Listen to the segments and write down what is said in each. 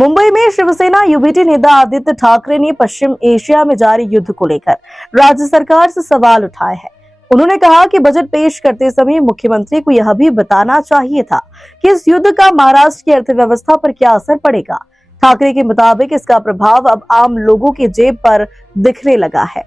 मुंबई में शिवसेना यूबीटी नेता आदित्य ठाकरे ने पश्चिम एशिया में जारी युद्ध को लेकर राज्य सरकार से सवाल उठाए हैं। उन्होंने कहा कि बजट पेश करते समय मुख्यमंत्री को यह भी बताना चाहिए था कि इस युद्ध का महाराष्ट्र की अर्थव्यवस्था पर क्या असर पड़ेगा। ठाकरे के मुताबिक इसका प्रभाव अब आम लोगों की जेब पर दिखने लगा है।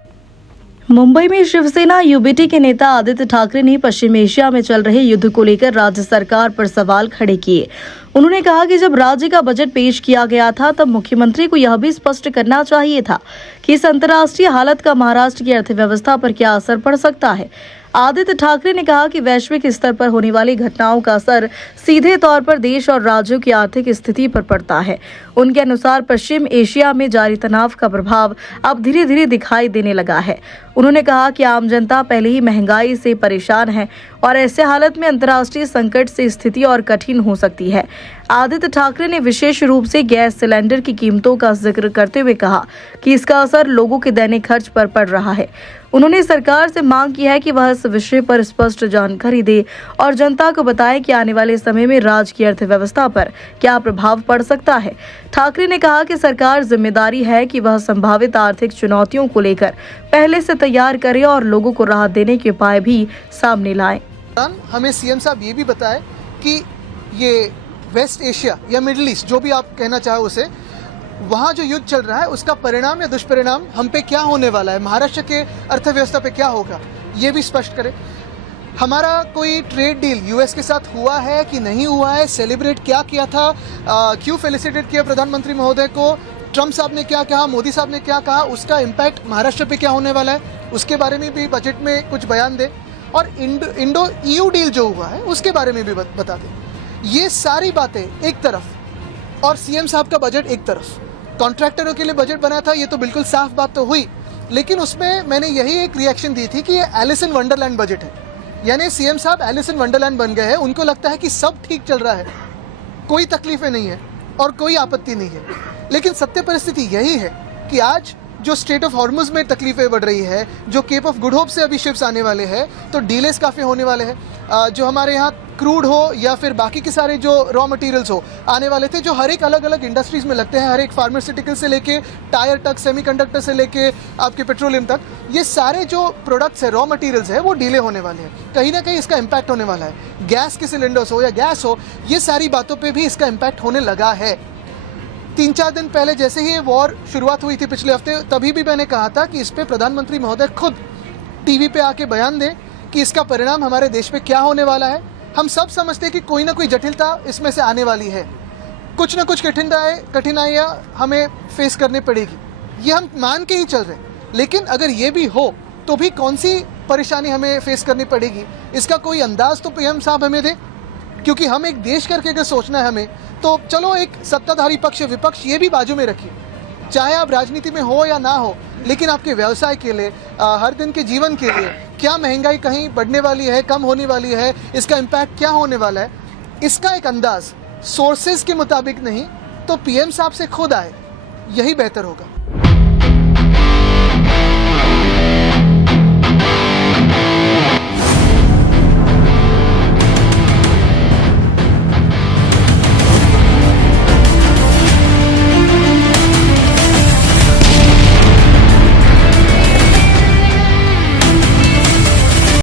मुंबई में शिवसेना यूबीटी के नेता आदित्य ठाकरे ने पश्चिम एशिया में चल रहे युद्ध को लेकर राज्य सरकार पर सवाल खड़े किए। उन्होंने कहा कि जब राज्य का बजट पेश किया गया था तब मुख्यमंत्री को यह भी स्पष्ट करना चाहिए था कि इस अंतर्राष्ट्रीय हालत का महाराष्ट्र की अर्थव्यवस्था पर क्या असर पड़ सकता है। आदित्य ठाकरे ने कहा कि वैश्विक स्तर पर होने वाली घटनाओं का असर सीधे तौर पर देश और राज्यों की आर्थिक स्थिति पर पड़ता है। उनके अनुसार पश्चिम एशिया में जारी तनाव का प्रभाव अब धीरे धीरे दिखाई देने लगा है। उन्होंने कहा कि आम जनता पहले ही महंगाई से परेशान है और ऐसे हालत में अंतर्राष्ट्रीय संकट से स्थिति और कठिन हो सकती है। आदित्य ठाकरे ने विशेष रूप से गैस सिलेंडर की कीमतों का जिक्र करते हुए कहा कि इसका असर लोगों के दैनिक खर्च पर पड़ रहा है। उन्होंने सरकार से मांग की है कि वह इस विषय पर स्पष्ट जानकारी दे और जनता को बताए कि आने वाले समय में राज्य की अर्थव्यवस्था पर क्या प्रभाव पड़ सकता है। ठाकरे ने कहा कि सरकार जिम्मेदारी है कि वह संभावित आर्थिक चुनौतियों को लेकर पहले से तैयार करे और लोगों को राहत देने के उपाय भी सामने लाए। हमें सीएम साहब ये भी बताए कि ये वेस्ट एशिया या मिडिल ईस्ट जो भी आप कहना चाहे उसे, वहाँ जो युद्ध चल रहा है उसका परिणाम या दुष्परिणाम हम पे क्या होने वाला है, महाराष्ट्र के अर्थव्यवस्था पे क्या होगा, ये भी स्पष्ट करें। हमारा कोई ट्रेड डील यूएस के साथ हुआ है कि नहीं हुआ है, सेलिब्रेट क्या किया था, क्यों फेलिसिटेट किया प्रधानमंत्री महोदय को, ट्रम्प साहब ने क्या कहा, मोदी साहब ने क्या कहा, उसका इम्पैक्ट महाराष्ट्र पे क्या होने वाला है, उसके बारे में भी बजट में कुछ बयान दें। और इंडो ईयू डील जो हुआ है उसके बारे में भी बता दें। ये सारी बातें एक तरफ और सीएम साहब का बजट एक तरफ। कॉन्ट्रैक्टरों के लिए बजट बना था, ये तो बिल्कुल साफ बात तो हुई, लेकिन उसमें मैंने यही एक रिएक्शन दी थी कि ये एलिस इन वंडरलैंड बजट है। यानी सीएम साहब एलिस इन वंडरलैंड बन गए हैं। उनको लगता है कि सब ठीक चल रहा है, कोई तकलीफें नहीं है और कोई आपत्ति नहीं है। लेकिन सत्य परिस्थिति यही है कि आज जो स्ट्रेट ऑफ हॉर्मुज में तकलीफें बढ़ रही है, जो केप ऑफ गुड होप से अभी शिप्स आने वाले हैं, तो डीलेस काफ़ी होने वाले हैं। जो हमारे यहाँ क्रूड हो या फिर बाकी के सारे जो रॉ मटेरियल्स हो आने वाले थे, जो हर एक अलग अलग इंडस्ट्रीज में लगते हैं, हर एक फार्मास्यूटिकल से लेके टायर तक, सेमीकंडक्टर से लेके आपके पेट्रोलियम तक, ये सारे जो प्रोडक्ट्स है, रॉ मटेरियल्स है, वो डीले होने वाले हैं। कहीं ना कहीं इसका इम्पैक्ट होने वाला है। गैस के सिलेंडर्स हो या गैस हो, ये सारी बातों पर भी इसका इम्पैक्ट होने लगा है। 3-4 दिन पहले जैसे ही ये वॉर शुरुआत हुई थी पिछले हफ्ते, तभी भी मैंने कहा था कि इस पे प्रधानमंत्री महोदय खुद टीवी पे आके बयान दें कि इसका परिणाम हमारे देश पे क्या होने वाला है। हम सब समझते हैं कि कोई ना कोई जटिलता इसमें से आने वाली है, कुछ ना कुछ कठिनाइयाँ हमें फेस करनी पड़ेगी, ये हम मान के ही चल रहे हैं। लेकिन अगर ये भी हो तो भी कौन सी परेशानी हमें फेस करनी पड़ेगी, इसका कोई अंदाज तो पीएम साहब हमें दे। क्योंकि हम एक देश करके अगर सोचना है हमें, तो चलो एक सत्ताधारी पक्ष विपक्ष ये भी बाजू में रखिए, चाहे आप राजनीति में हो या ना हो, लेकिन आपके व्यवसाय के लिए, हर दिन के जीवन के लिए क्या महंगाई कहीं बढ़ने वाली है, कम होने वाली है, इसका इम्पैक्ट क्या होने वाला है, इसका एक अंदाज सोर्सेज के मुताबिक नहीं तो पीएम साहब से खुद आए, यही बेहतर होगा।